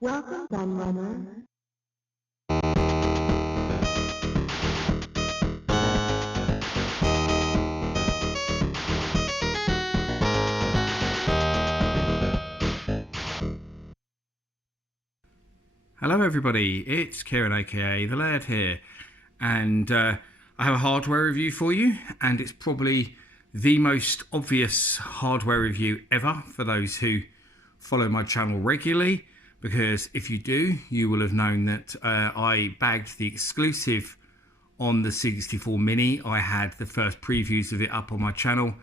Welcome, Gunrunner. Hello everybody, it's Kieran aka The Laird here, and I have a hardware review for you, and it's probably the most obvious hardware review ever for those who follow my channel regularly, because if you do, you will have known that I bagged the exclusive on the C64 Mini. I had the first previews of it up on my channel,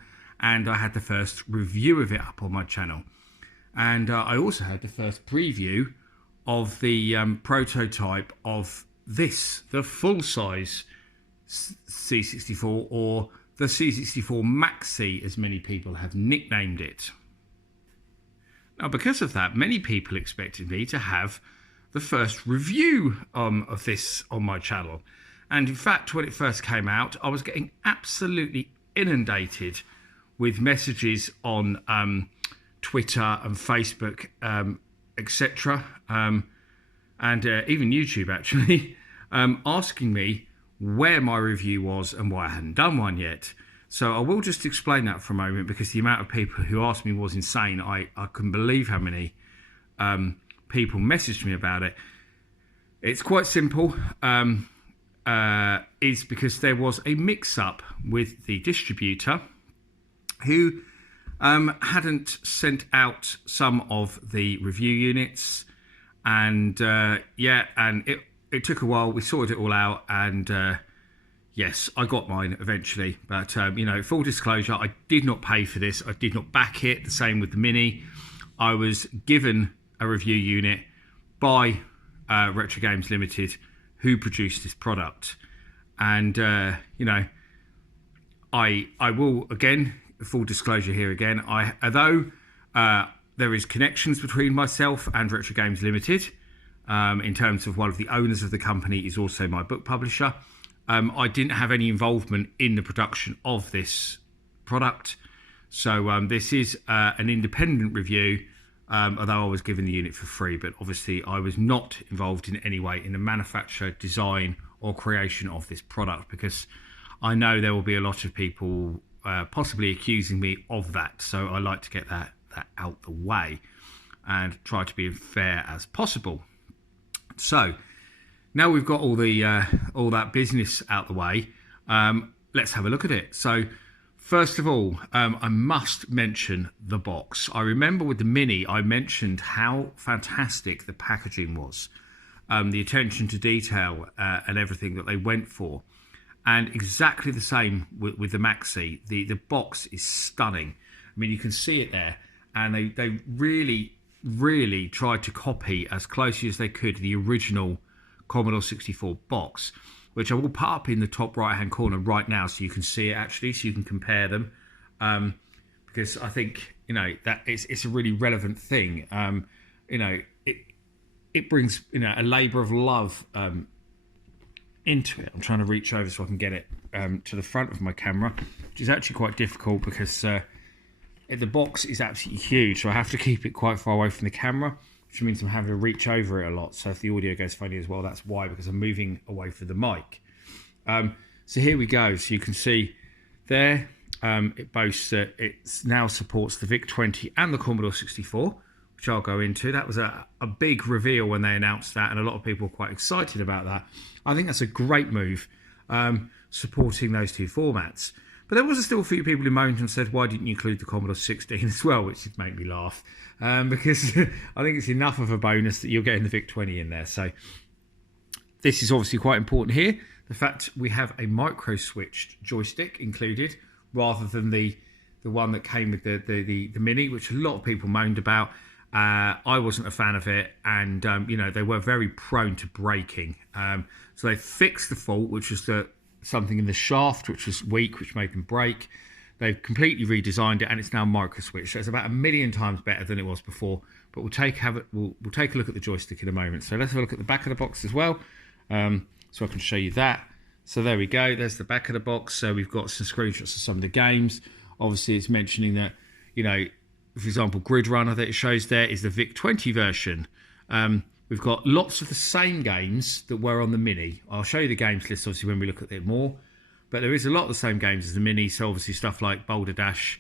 and I had the first review of it up on my channel, and I also had the first preview of the prototype of this, the full-size C64, or the C64 Maxi, as many people have nicknamed it. Now, because of that, many people expected me to have the first review of this on my channel. And in fact, when it first came out, I was getting absolutely inundated with messages on Twitter and Facebook, etc., and even YouTube actually, asking me where my review was and why I hadn't done one yet. So I will just explain that for a moment, because the amount of people who asked me was insane. I couldn't believe how many people messaged me about it. It's quite simple. Is because there was a mix-up with the distributor who hadn't sent out some of the review units, and it took a while. We sorted it all out, and yes, I got mine eventually. But full disclosure, I did not pay for this. I did not back it. The same with the Mini. I was given a review unit by Retro Games Limited, who produced this product, and I will, again, full disclosure here again, although there is connections between myself and Retro Games Limited, in terms of one of the owners of the company is also my book publisher, I didn't have any involvement in the production of this product. So this is an independent review, although I was given the unit for free, but obviously I was not involved in any way in the manufacture, design or creation of this product, because I know there will be a lot of people possibly accusing me of that. So I like to get that out the way and try to be as fair as possible. So now we've got all that business out the way, let's have a look at it. So first of all, I must mention the box. I remember with the Mini, I mentioned how fantastic the packaging was, the attention to detail and everything that they went for. And exactly the same with the Maxi. The box is stunning. I mean, you can see it there. And they really tried to copy as closely as they could the original Commodore 64 box, which I will put up in the top right-hand corner right now so you can see it actually, so you can compare them. Because I think, that it's a really relevant thing. It brings, a labour of love into it. I'm trying to reach over so I can get it to the front of my camera, which is actually quite difficult because the box is absolutely huge, so I have to keep it quite far away from the camera, which means I'm having to reach over it a lot. So if the audio goes funny as well, that's why, because I'm moving away from the mic. So here we go. So you can see there, it boasts that it now supports the VIC-20 and the Commodore 64, which I'll go into. That was a big reveal when they announced that, and a lot of people were quite excited about that. I think that's a great move, supporting those two formats. But there was still a few people who moaned and said, why didn't you include the Commodore 16 as well, which would make me laugh, because I think it's enough of a bonus that you're getting the VIC-20 in there. So this is obviously quite important here. The fact we have a micro-switched joystick included, rather than the one that came with the Mini, which a lot of people moaned about. I wasn't a fan of it, and they were very prone to breaking. So they fixed the fault, which was something in the shaft which was weak, which made them break. They've completely redesigned it, and it's now micro switch, so it's about 1,000,000 times better than it was before. But we'll take a look at the joystick in a moment. So let's have a look at the back of the box as well, so I can show you that. So there we go, there's the back of the box. So we've got some screenshots of some of the games. Obviously it's mentioning that, for example, Grid Runner that it shows there is the VIC-20 version. We've got lots of the same games that were on the Mini. I'll show you the games list obviously when we look at it more, but there is a lot of the same games as the Mini. So obviously stuff like Boulder Dash,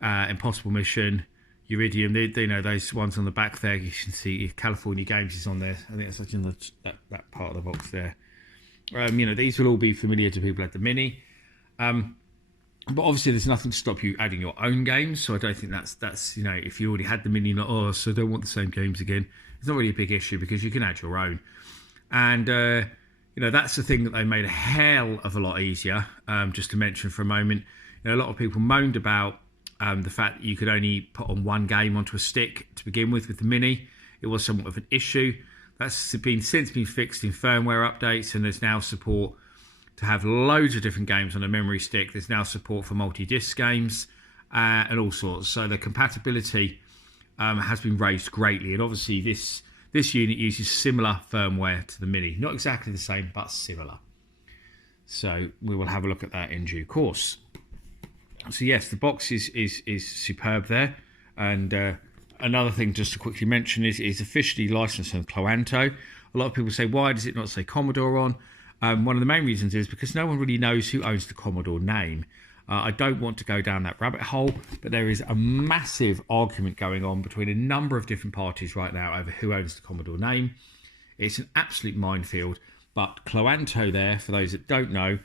Impossible Mission, Iridium, you know, those ones on the back there. You can see California Games is on there. I think it's in that part of the box there. You know, these will all be familiar to people at the Mini. But obviously there's nothing to stop you adding your own games. So I don't think that's you know, if you already had the Mini, like, oh, so I don't want the same games again. It's not really a big issue because you can add your own. And, you know, that's the thing that they made a hell of a lot easier. Just to mention for a moment, you know, a lot of people moaned about the fact that you could only put on one game onto a stick to begin with the Mini. It was somewhat of an issue. That's since been fixed in firmware updates, and there's now support to have loads of different games on a memory stick. There's now support for multi-disc games and all sorts. So the compatibility has been raised greatly, and obviously this unit uses similar firmware to the Mini. Not exactly the same, but similar. So we will have a look at that in due course. So yes, the box is superb there. And another thing just to quickly mention is officially licensed on Cloanto. A lot of people say, why does it not say Commodore on? One of the main reasons is because no one really knows who owns the Commodore name. I don't want to go down that rabbit hole, but there is a massive argument going on between a number of different parties right now over who owns the Commodore name. It's an absolute minefield, but Cloanto there, for those that don't know,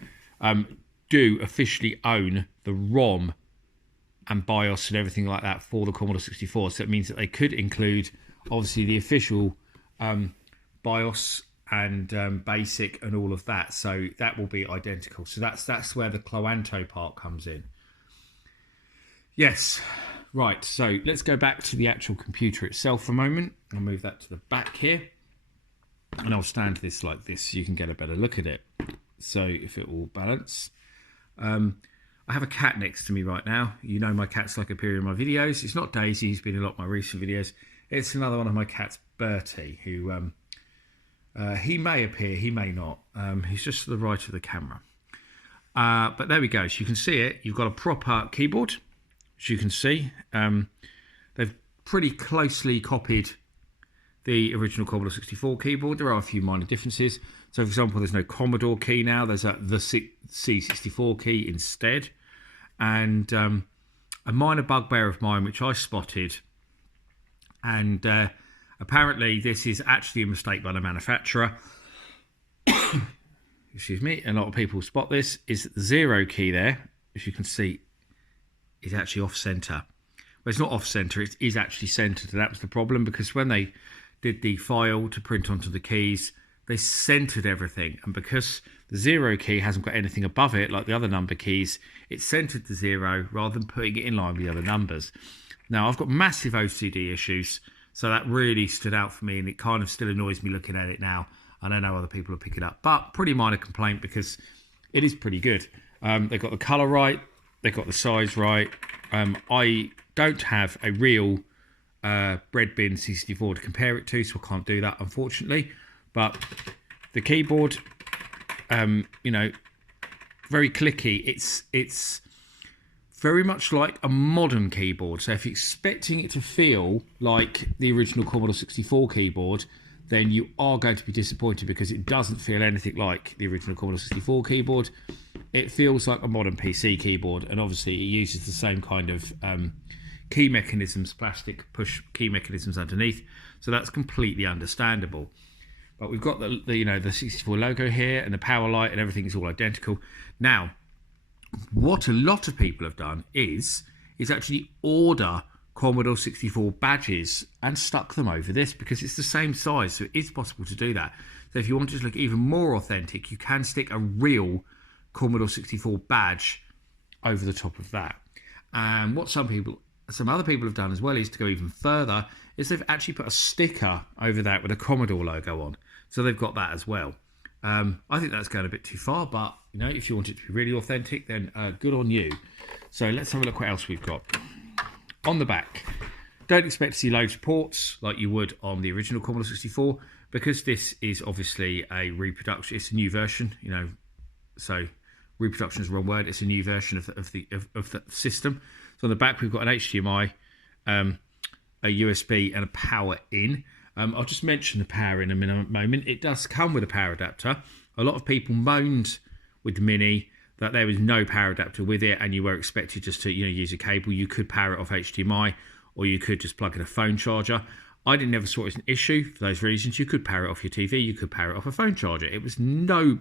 do officially own the ROM and BIOS and everything like that for the Commodore 64. So it means that they could include, obviously, the official BIOS and basic and all of that, so that will be identical. So that's where the Cloanto part comes in. Yes, right, so let's go back to the actual computer itself for a moment. I'll move that to the back here, and I'll stand this like this so you can get a better look at it. So if it will balance. I have a cat next to me right now. You know my cats like appearing in my videos. It's not Daisy, who's been in a lot of my recent videos. It's another one of my cats, Bertie, who he may appear, he may not. He's just to the right of the camera. But there we go. So you can see it. You've got a proper keyboard, as you can see. They've pretty closely copied the original Commodore 64 keyboard. There are a few minor differences. So, for example, there's no Commodore key now. There's the C64 key instead. And a minor bugbear of mine, which I spotted, and apparently this is actually a mistake by the manufacturer. Excuse me. A lot of people spot this, is that the 0 key there, as you can see, is actually off-center. Well, it's not off-center, it is actually centered, and that was the problem, because when they did the file to print onto the keys, they centered everything, and because the 0 key hasn't got anything above it like the other number keys, it centered the 0 rather than putting it in line with the other numbers. Now, I've got massive OCD issues, so that really stood out for me, and it kind of still annoys me looking at it now. I don't know other people will pick it up, but pretty minor complaint because it is pretty good. They've got the colour right, they've got the size right. I don't have a real bread bin C64 to compare it to, so I can't do that, unfortunately. But the keyboard, you know, very clicky. It's very much like a modern keyboard. So if you're expecting it to feel like the original Commodore 64 keyboard, then you are going to be disappointed, because it doesn't feel anything like the original Commodore 64 keyboard. It feels like a modern PC keyboard, and obviously it uses the same kind of key mechanisms, plastic push key mechanisms underneath, so that's completely understandable. But we've got the you know, the 64 logo here, and the power light and everything is all identical. Now, what a lot of people have done is actually order Commodore 64 badges and stuck them over this, because it's the same size, so it is possible to do that. So if you want it to look even more authentic, you can stick a real Commodore 64 badge over the top of that. And what some other people have done as well is to go even further, is they've actually put a sticker over that with a Commodore logo on. So they've got that as well. I think that's going a bit too far, but you know, if you want it to be really authentic, then good on you. So let's have a look what else we've got. On the back, don't expect to see loads of ports like you would on the original Commodore 64, because this is obviously a reproduction. It's a new version, you know, so reproduction is the wrong word. It's a new version of the system. So on the back we've got an HDMI, a USB and a power in. I'll just mention the power in a moment. It does come with a power adapter. A lot of people moaned with the Mini that there was no power adapter with it, and you were expected just to use a cable. You could power it off HDMI, or you could just plug in a phone charger. I didn't ever saw it as an issue for those reasons. You could power it off your TV, you could power it off a phone charger. It was no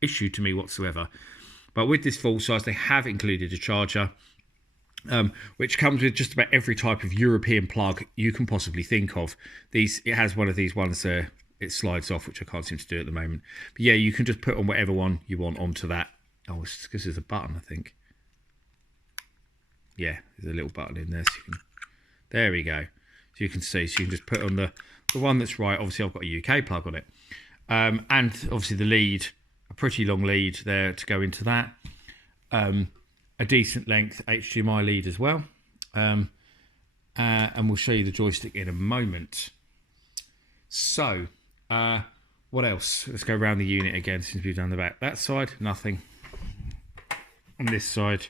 issue to me whatsoever. But with this full size, they have included a charger, which comes with just about every type of European plug you can possibly think of. It has one of these ones there. It slides off, which I can't seem to do at the moment. But yeah, you can just put on whatever one you want onto that. Oh, it's because there's a button, I think. Yeah, there's a little button in there. So you can, there we go. So you can see, so you can just put on the one that's right. Obviously, I've got a UK plug on it. And obviously the lead, a pretty long lead there to go into that. A decent length HDMI lead as well. And we'll show you the joystick in a moment. So, what else? Let's go around the unit again since we've done the back. That side, nothing. On this side,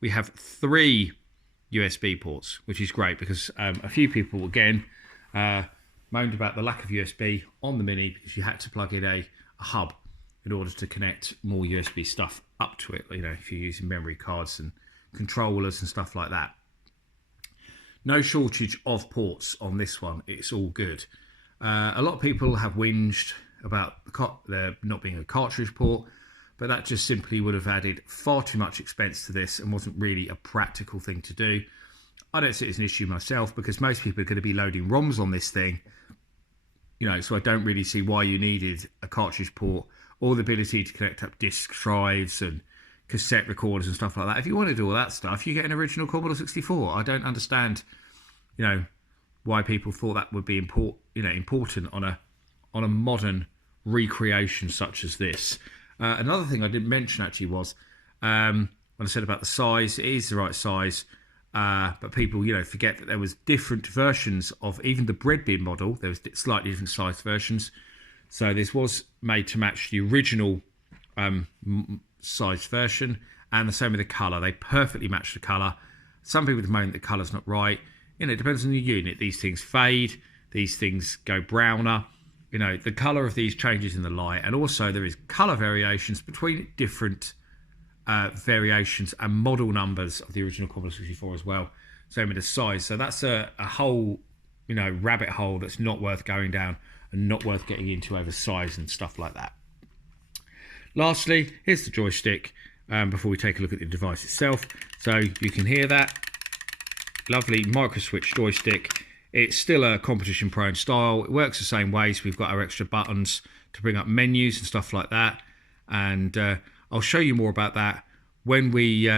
we have 3 USB ports, which is great because a few people, again, moaned about the lack of USB on the Mini because you had to plug in a hub in order to connect more USB stuff up to it, if you're using memory cards and controllers and stuff like that. No shortage of ports on this one. It's all good. A lot of people have whinged about there not being a cartridge port, but that just simply would have added far too much expense to this and wasn't really a practical thing to do. I don't see it as an issue myself because most people are going to be loading ROMs on this thing, so I don't really see why you needed a cartridge port or the ability to connect up disk drives and cassette recorders and stuff like that. If you want to do all that stuff, you get an original Commodore 64. I don't understand, why people thought that would be important on a modern recreation such as this. Another thing I didn't mention actually was when I said about the size, it is the right size, but people forget that there was different versions of even the bread bin model. There was slightly different size versions. So this was made to match the original size version, and the same with the colour. They perfectly match the colour. Some people have moaned the colour's not right. It depends on the unit. These things fade. These things go browner. The colour of these changes in the light, and also there is colour variations between different variations and model numbers of the original Commodore 64 as well. Same with the size. So that's a whole rabbit hole that's not worth going down and not worth getting into over size and stuff like that. Lastly, here's the joystick before we take a look at the device itself. So you can hear that lovely micro switch joystick. It's still a competition prone style. It works the same way, so we've got our extra buttons to bring up menus and stuff like that. And I'll show you more about that when we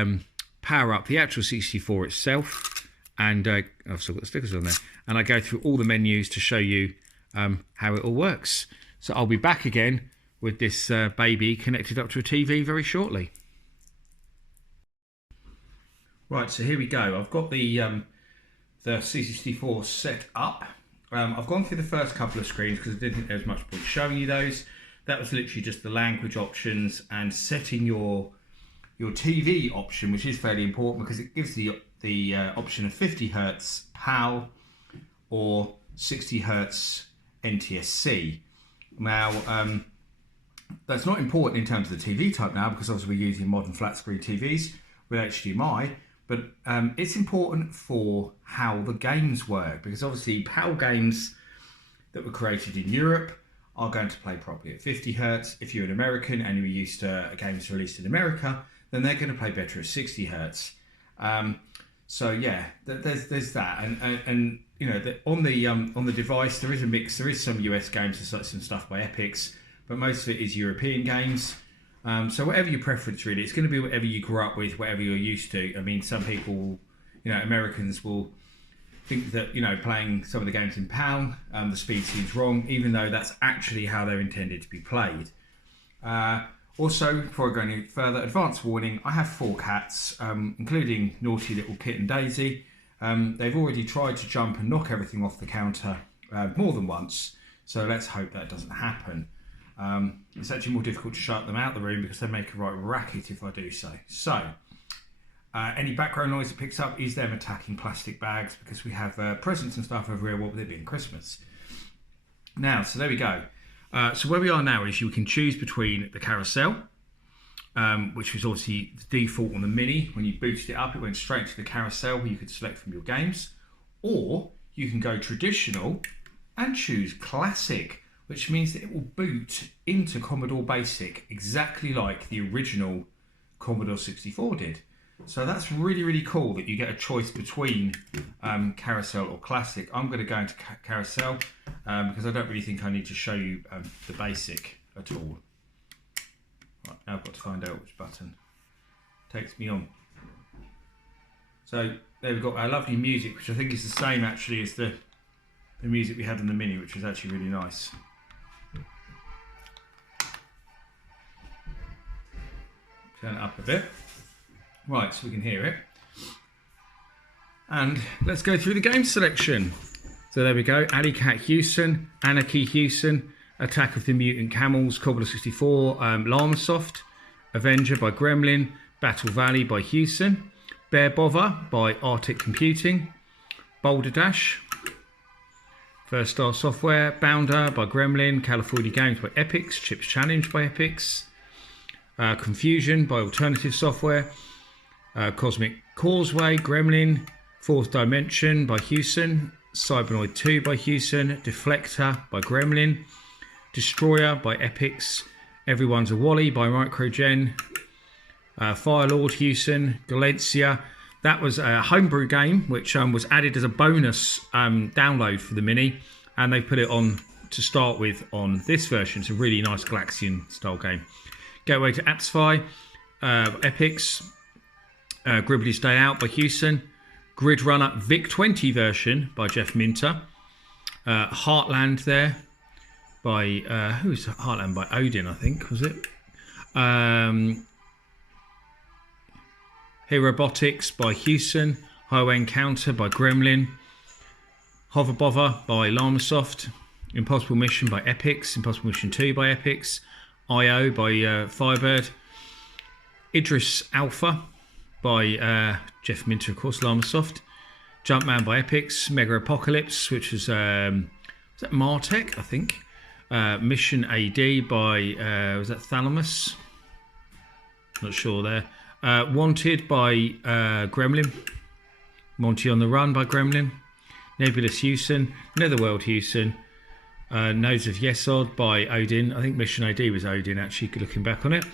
power up the actual 64 itself. And I've still got the stickers on there. And I go through all the menus to show you how it all works. So I'll be back again with this baby connected up to a TV very shortly. Right, so here we go. I've got the C64 set up. I've gone through the first couple of screens because I didn't think there was much point showing you those. That was literally just the language options and setting your TV option, which is fairly important because it gives the option of 50 Hz PAL or 60 Hz NTSC. Now, that's not important in terms of the TV type now because obviously we're using modern flat screen TVs with HDMI, but it's important for how the games work because obviously PAL games that were created in Europe are going to play properly at 50 Hz. If you're an American and you're used to games released in America, then they're going to play better at 60 Hz. So yeah, there's that, and on the device there is a mix. There is some US games and some stuff by Epics, but most of it is European games. So whatever your preference really, it's going to be whatever you grew up with, whatever you're used to. I mean, some people, Americans will think that playing some of the games in PAL, the speed seems wrong, even though that's actually how they're intended to be played. Also, before I go any further, advance warning, I have 4 cats, including naughty little kitten Daisy. They've already tried to jump and knock everything off the counter more than once, so let's hope that doesn't happen. It's actually more difficult to shut them out of the room because they make a right racket if I do so. So, Any background noise it picks up is them attacking plastic bags because we have presents and stuff over here, what with it being Christmas. Now, so there we go. So where we are now is you can choose between the carousel, which was obviously the default on the Mini. When you booted it up, it went straight to the carousel where you could select from your games. Or you can go traditional and choose classic, which means that it will boot into Commodore Basic exactly like the original Commodore 64 did. So that's really, really cool that you get a choice between carousel or classic. I'm going to go into carousel because I don't really think I need to show you the basic at all. Right, now I've got to find out which button takes me on. So there we've got our lovely music, which I think is the same actually as the music we had on the Mini, which was actually really nice. Turn it up a bit. Right, so we can hear it. And let's go through the game selection. So there we go. Alley Cat Houston, Anarchy Houston, Attack of the Mutant Camels, Commodore 64, Llama Soft, Avenger by Gremlin, Battle Valley by Houston, Bear Bother by Arctic Computing, Boulder Dash, First Star Software, Bounder by Gremlin, California Games by Epix, Chips Challenge by Epix, Confusion by Alternative Software, Cosmic Causeway, Gremlin, Fourth Dimension by Houston, Cybernoid 2 by Houston, Deflector by Gremlin, Destroyer by Epix, Everyone's a Wally by Microgen, Firelord Houston, Galencia. That was a homebrew game which was added as a bonus download for the Mini, and they put it on to start with on this version. It's a really nice Galaxian style game. Gateway to Apsfy, Epix, Gribbly's Day Out by Houston, Grid Runner Vic 20 version by Jeff Minter, Heartland there by who's Heartland by Odin, I think, was it? Robotics by Houston, Highway Encounter by Gremlin, Hover Bother by Llamasoft, Impossible Mission by Epix, Impossible Mission 2 by Epix, IO by Firebird, Idris Alpha by Jeff Minter, of course, Llamasoft, Jumpman by Epix, Mega Apocalypse, which was that Martech, I think, Mission AD by was that Thalamus? Not sure there. Wanted by Gremlin, Monty on the Run by Gremlin, Nebulous Houston, Netherworld Houston, Nodes of Yesod by Odin. I think Mission AD was Odin, actually, looking back on it.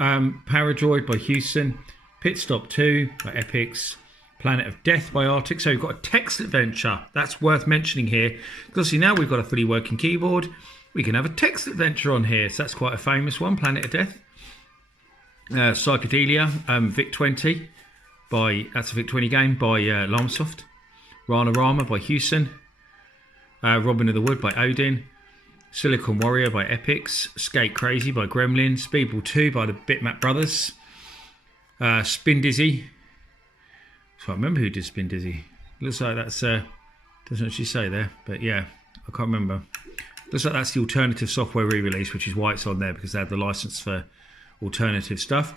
Paradroid by Houston, Pit Stop 2 by Epix, Planet of Death by Arctic. So we've got a text adventure. That's worth mentioning here, because see, now we've got a fully working keyboard. We can have a text adventure on here, so that's quite a famous one, Planet of Death. Psychedelia, Vic 20 by, that's a Vic 20 game by Llamasoft, Rana Rama by Houston, Robin of the Wood by Odin, Silicon Warrior by Epix, Skate Crazy by Gremlin, Speedball 2 by the Bitmap Brothers, Spin Dizzy. So I remember who did Spin Dizzy. Looks like that's doesn't actually say there, but yeah, I can't remember. Looks like that's the Alternative Software re-release, which is why it's on there, because they had the license for alternative stuff.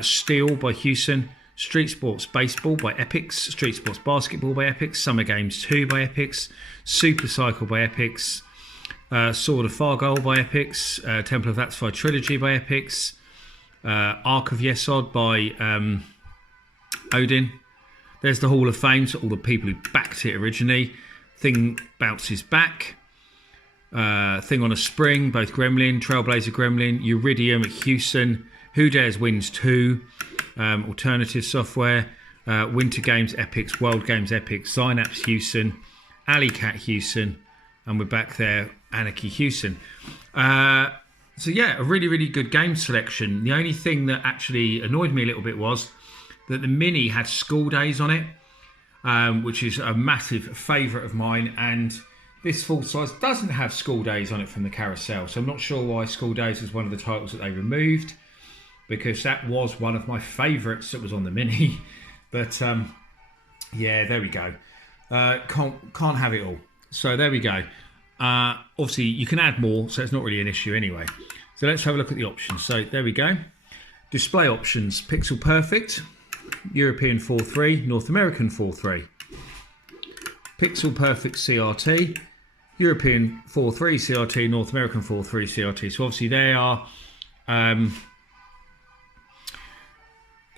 Steel by Houston, Street Sports Baseball by Epix, Street Sports Basketball by Epix, Summer Games 2 by Epix, Super Cycle by Epix, Sword of Fargoal by Epix, Temple of Apsfy Trilogy by Epix, Ark of Yesod by Odin. There's the Hall of Fame, so all the people who backed it originally. Thing bounces back. Thing on a Spring, both Gremlin, Trailblazer Gremlin, Uridium at Houston, Who Dares Wins 2, Alternative Software, Winter Games Epix, World Games Epix, Synapse Houston, Alley Cat Houston, and we're back there, Anarchy Houston. So yeah, a really, really good game selection. The only thing that actually annoyed me a little bit was that the Mini had School Days on it, which is a massive favourite of mine, and this full size doesn't have School Days on it from the carousel, so I'm not sure why School Days was one of the titles that they removed, because that was one of my favourites that was on the Mini. But yeah, there we go. Can't have it all. So there we go. Obviously, you can add more, so it's not really an issue anyway. So let's have a look at the options. So there we go. Display options, Pixel Perfect. European 4.3, North American 4.3. Pixel Perfect CRT, European 4.3 CRT, North American 4.3 CRT. So obviously they are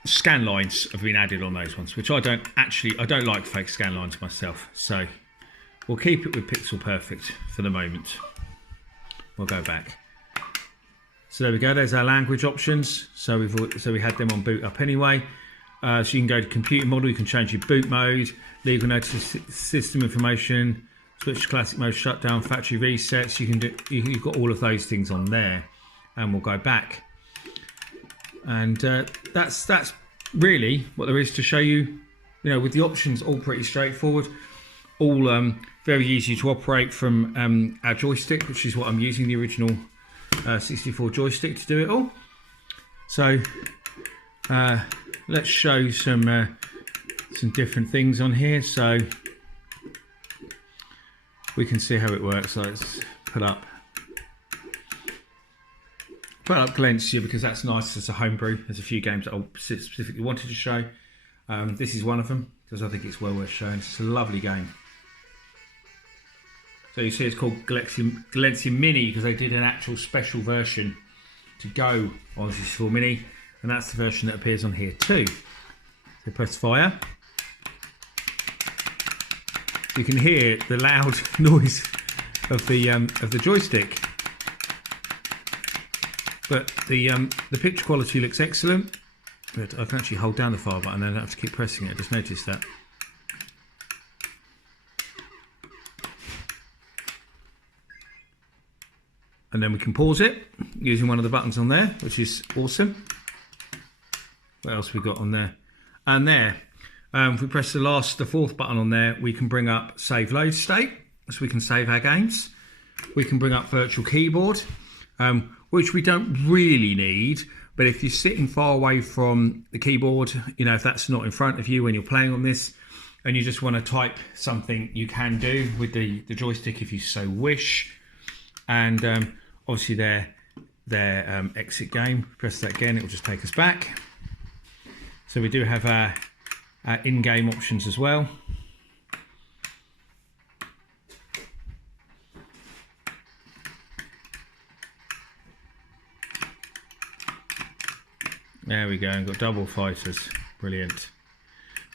scan lines have been added on those ones, which I don't like fake scan lines myself. So we'll keep it with Pixel Perfect for the moment. We'll go back. So there we go. There's our language options. So we had them on boot up anyway. So you can go to computer model. You can change your boot mode, legal notice, system information, switch to classic mode, shutdown, factory resets. You can do. You've got all of those things on there, and we'll go back. And that's really what there is to show you. You know, with the options all pretty straightforward, all very easy to operate from our joystick, which is what I'm using, the original 64 joystick to do it all. So let's show some different things on here so we can see how it works. So let's put up Galencia because that's nice as a homebrew. There's a few games that I specifically wanted to show. This is one of them because I think it's well worth showing. It's a lovely game. So you see it's called Galencia Mini because they did an actual special version to go on the 64 Mini, and that's the version that appears on here too. So press fire. You can hear the loud noise of the joystick. But the picture quality looks excellent. But I can actually hold down the fire button and I don't have to keep pressing it. I just noticed that. And then we can pause it using one of the buttons on there, which is awesome. What else we got on there? And there, if we press the fourth button on there, we can bring up save load state, so we can save our games. We can bring up virtual keyboard, which we don't really need, but if you're sitting far away from the keyboard, you know, if that's not in front of you when you're playing on this, and you just want to type something, you can do with the joystick if you so wish. And obviously their exit game, press that again, it will just take us back. So we do have our in-game options as well. There we go, and got double fighters, brilliant.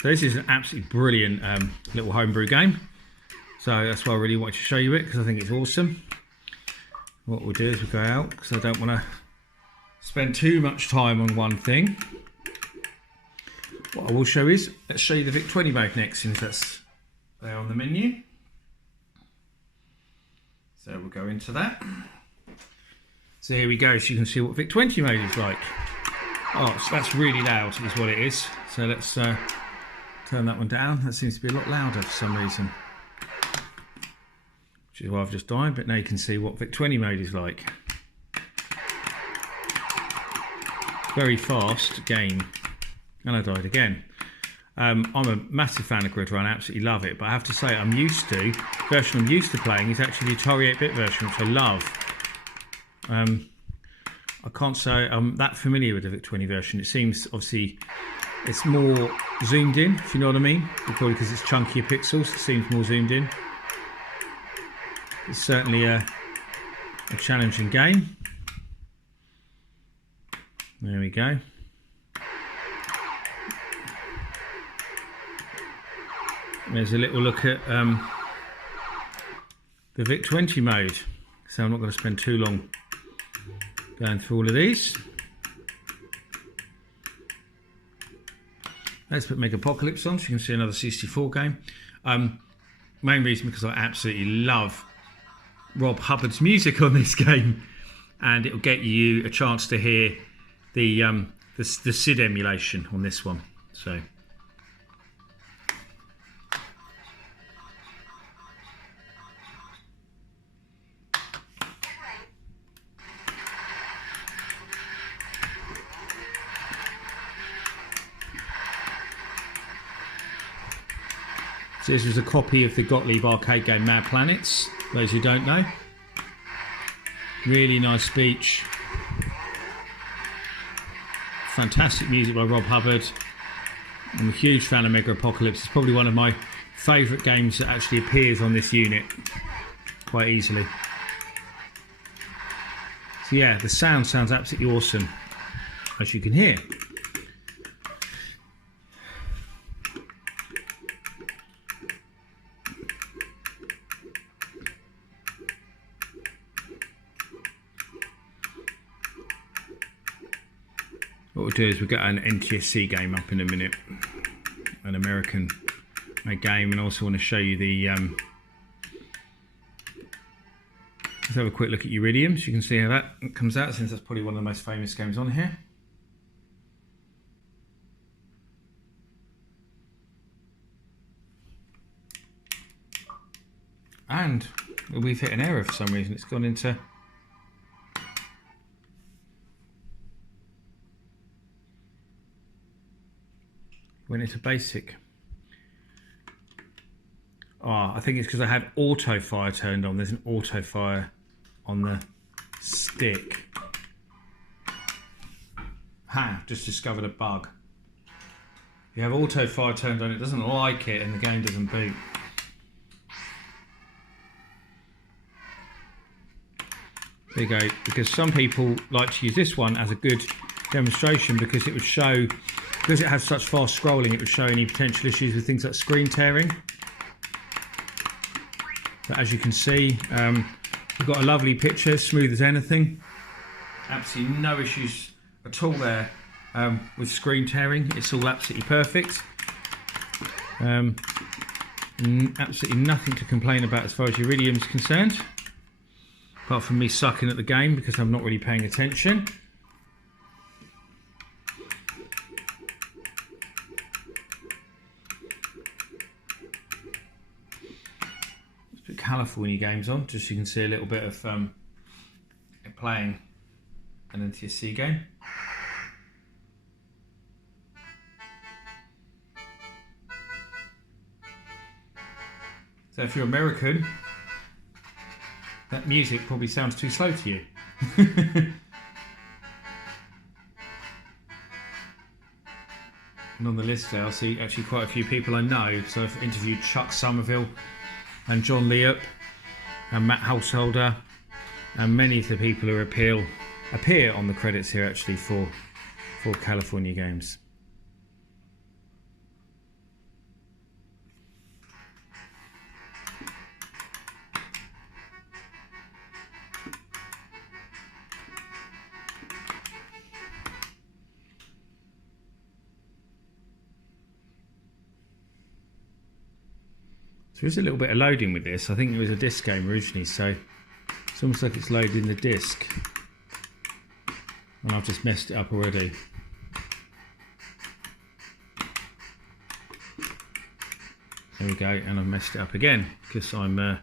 So this is an absolutely brilliant little homebrew game. So that's why I really wanted to show you it, because I think it's awesome. What we'll do is we'll go out, because I don't want to spend too much time on one thing. What I will show is, let's show you the VIC-20 mode next, since that's there on the menu. So we'll go into that. So here we go, so you can see what VIC-20 mode is like. Oh, so that's really loud is what it is. So let's turn that one down. That seems to be a lot louder for some reason. Which is why I've just died, but now you can see what VIC-20 mode is like. Very fast game. And I died again. I'm a massive fan of Grid Run, I absolutely love it, but I have to say the version I'm used to playing is actually the Atari 8-bit version, which I love. I can't say I'm that familiar with the VIC-20 version. It seems, obviously, it's more zoomed in, if you know what I mean. Probably because it's chunkier pixels, it seems more zoomed in. It's certainly a challenging game. There we go. There's a little look at the VIC-20 mode. So I'm not going to spend too long going through all of these. Let's put Megapocalypse on so you can see another 64 game. Main reason because I absolutely love Rob Hubbard's music on this game, and it'll get you a chance to hear the SID emulation on this one. So So this was a copy of the Gottlieb arcade game Mad Planets, those who don't know. Really nice speech. Fantastic music by Rob Hubbard. I'm a huge fan of Mega Apocalypse. It's probably one of my favourite games that actually appears on this unit quite easily. So yeah, the sound sounds absolutely awesome, as you can hear. What we'll do is we'll get an NTSC game up in a minute, an American game, and also want to show you the let's have a quick look at Iridium so you can see how that comes out, since that's probably one of the most famous games on here. And we've hit an error for some reason. It's gone into basic. Oh, I think it's because I had auto fire turned on. There's an auto fire on the stick. Ha, just discovered a bug. If you have auto fire turned on, it doesn't like it and the game doesn't boot. There you go, because some people like to use this one as a good demonstration because it would show, because it has such fast scrolling, it would show any potential issues with things like screen tearing. But as you can see, we've got a lovely picture, smooth as anything. Absolutely no issues at all there with screen tearing. It's all absolutely perfect. Absolutely nothing to complain about as far as Iridium's concerned, apart from me sucking at the game because I'm not really paying attention. California games on, just so you can see a little bit of playing an NTSC game. So if you're American, that music probably sounds too slow to you. And on the list there, I see actually quite a few people I know. So I've interviewed Chuck Somerville and John Leop and Matt Householder, and many of the people who appear on the credits here actually for California games. So there's a little bit of loading with this. I think it was a disc game originally, so it's almost like it's loading the disc. And I've just messed it up already. There we go, and I've messed it up again because I'm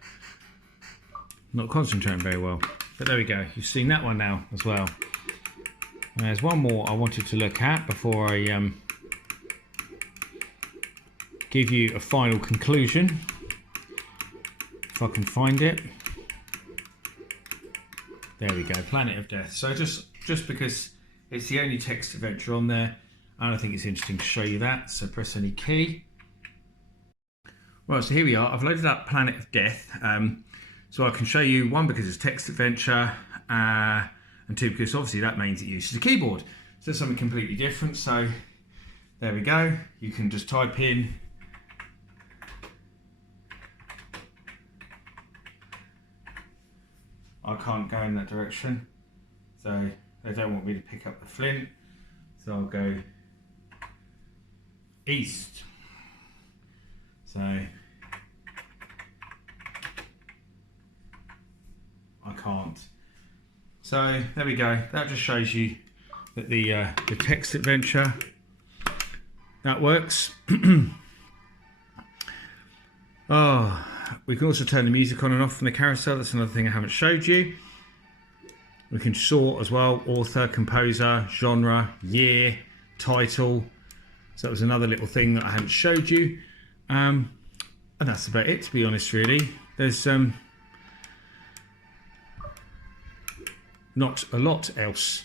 not concentrating very well. But there we go, you've seen that one now as well. And there's one more I wanted to look at before I give you a final conclusion. If I can find it. There we go, Planet of Death. So just because it's the only text adventure on there, and I think it's interesting to show you that, so press any key. Right, so here we are. I've loaded up Planet of Death, so I can show you, one, because it's text adventure, and two, because obviously that means it uses a keyboard. So it's something completely different. So there we go. You can just type in I can't go in that direction, so they don't want me to pick up the flint, so I'll go east. So I can't. So there we go. That just shows you that the text adventure, that works. Oh. We can also turn the music on and off from the carousel. That's another thing I haven't showed you. We can sort as well, author, composer, genre, year, title. So that was another little thing that I hadn't showed you. And that's about it, to be honest, really. There's not a lot else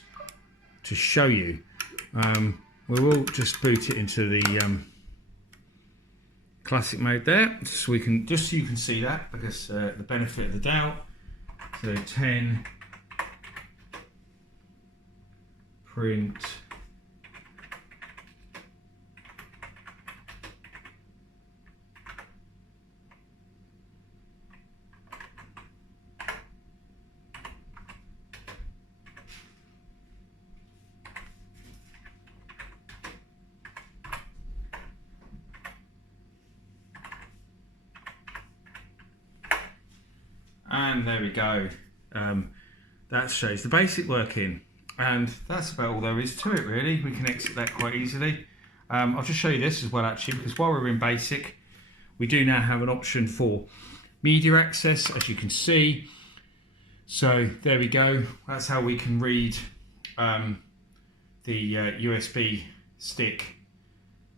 to show you. we will just boot it into the classic mode there, so we can so you can see that, because the benefit of the doubt. So 10 print and there we go. That shows the basic working, and that's about all there is to it really. We can exit that quite easily. I'll just show you this as well actually, because while we're in basic, we do now have an option for media access, as you can see. So there we go, that's how we can read the USB stick,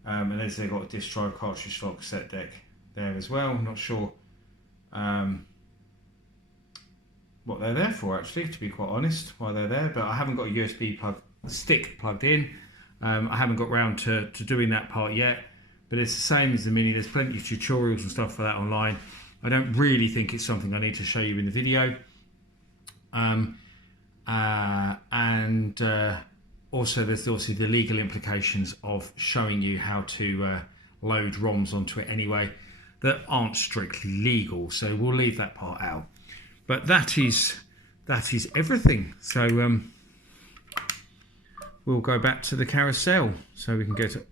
and as they've got a disk drive, cartridge slot, cassette deck there as well. I'm not sure what they're there for actually, to be quite honest, why they're there, but I haven't got a USB stick plugged in. I haven't got round to doing that part yet, but it's the same as the Mini. There's plenty of tutorials and stuff for that online. I don't really think it's something I need to show you in the video. Also there's obviously the legal implications of showing you how to load ROMs onto it anyway, that aren't strictly legal, so we'll leave that part out. But that is everything. So we'll go back to the carousel, so we can go to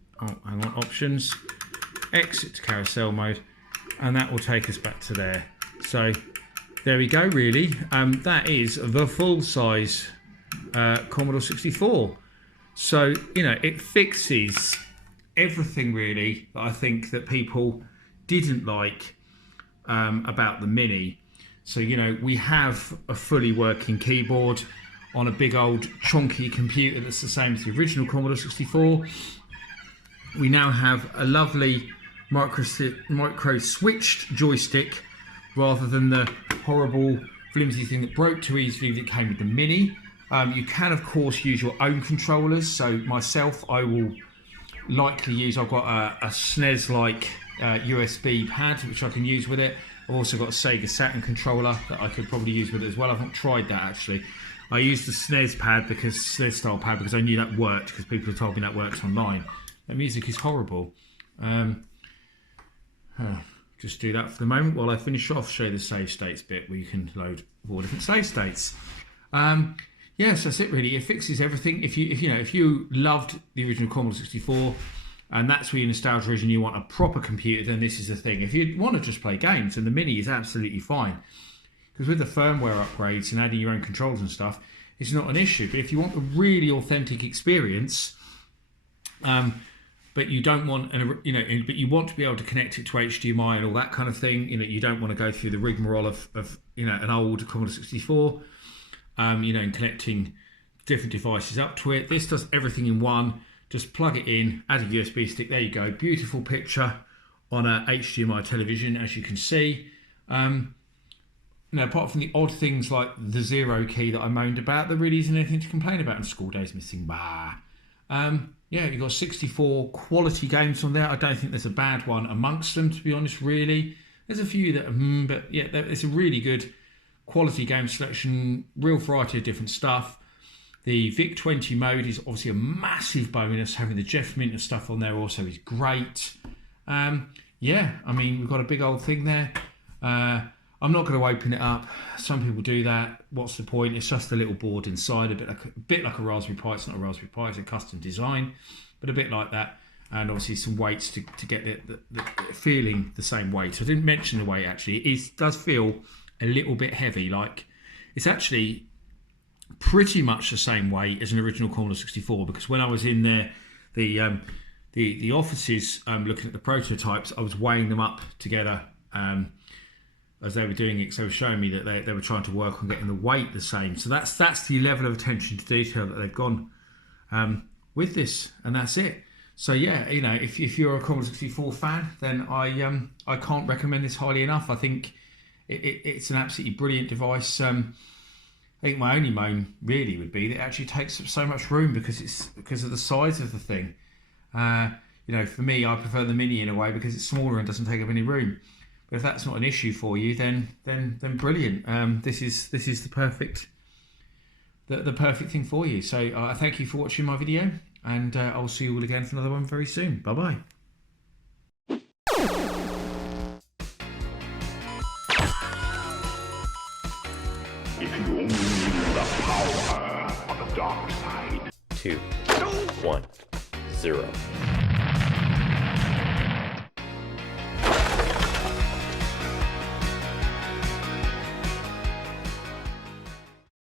options, exit to carousel mode, and that will take us back to there. So there we go really. That is the full size Commodore 64. So, you know, it fixes everything really that I think that people didn't like about the Mini. So, you know, we have a fully working keyboard on a big old chunky computer that's the same as the original Commodore 64. We now have a lovely micro switched joystick rather than the horrible flimsy thing that broke too easily that came with the Mini. You can of course use your own controllers. So myself, I will likely use, I've got a SNES like USB pad which I can use with it. I've also got a Sega Saturn controller that I could probably use with it as well. I've not tried that actually. I used the SNES pad, SNES style pad, because I knew that worked, because people have told me that works online. That music is horrible. Just do that for the moment while I finish off. Show you the save states bit where you can load 4 different save states. Yes, that's it really. It fixes everything. If you loved the original Commodore 64 and that's where your nostalgia is and you want a proper computer, then this is the thing. If you want to just play games, then the Mini is absolutely fine, because with the firmware upgrades and adding your own controls and stuff, it's not an issue. But if you want a really authentic experience, but you don't want, but you want to be able to connect it to HDMI and all that kind of thing. You don't want to go through the rigmarole of an old Commodore 64. And connecting different devices up to it. This does everything in one. Just plug it in, add a USB stick. There you go. Beautiful picture on a HDMI television, as you can see. Apart from the odd things like the zero key that I moaned about, there really isn't anything to complain about. And school days missing. You've got 64 quality games on there. I don't think there's a bad one amongst them, to be honest, really. There's a few that but yeah, it's a really good quality game selection, real variety of different stuff. The VIC-20 mode is obviously a massive bonus. Having the Jeff Minter stuff on there also is great. We've got a big old thing there. I'm not going to open it up. Some people do that. What's the point? It's just a little board inside, a bit like a Raspberry Pi. It's not a Raspberry Pi, it's a custom design, but a bit like that. And obviously some weights to get the feeling the same weight. So I didn't mention the weight actually. It does feel a little bit heavy. Like, it's actually pretty much the same weight as an original Commodore 64, because when I was in there, the offices looking at the prototypes, I was weighing them up together as they were doing it, because they were showing me that they were trying to work on getting the weight the same. So that's the level of attention to detail that they've gone with this, and that's it. So yeah, if you're a Commodore 64 fan, then I can't recommend this highly enough. I think it's an absolutely brilliant device. I think my only moan really would be that it actually takes up so much room because of the size of the thing. You know, for me, I prefer the Mini in a way because it's smaller and doesn't take up any room. But if that's not an issue for you, then brilliant. This is the perfect thing for you. So I thank you for watching my video, and I'll see you all again for another one very soon. Bye bye. If you only knew the power of the dark side. 2, 1, 0.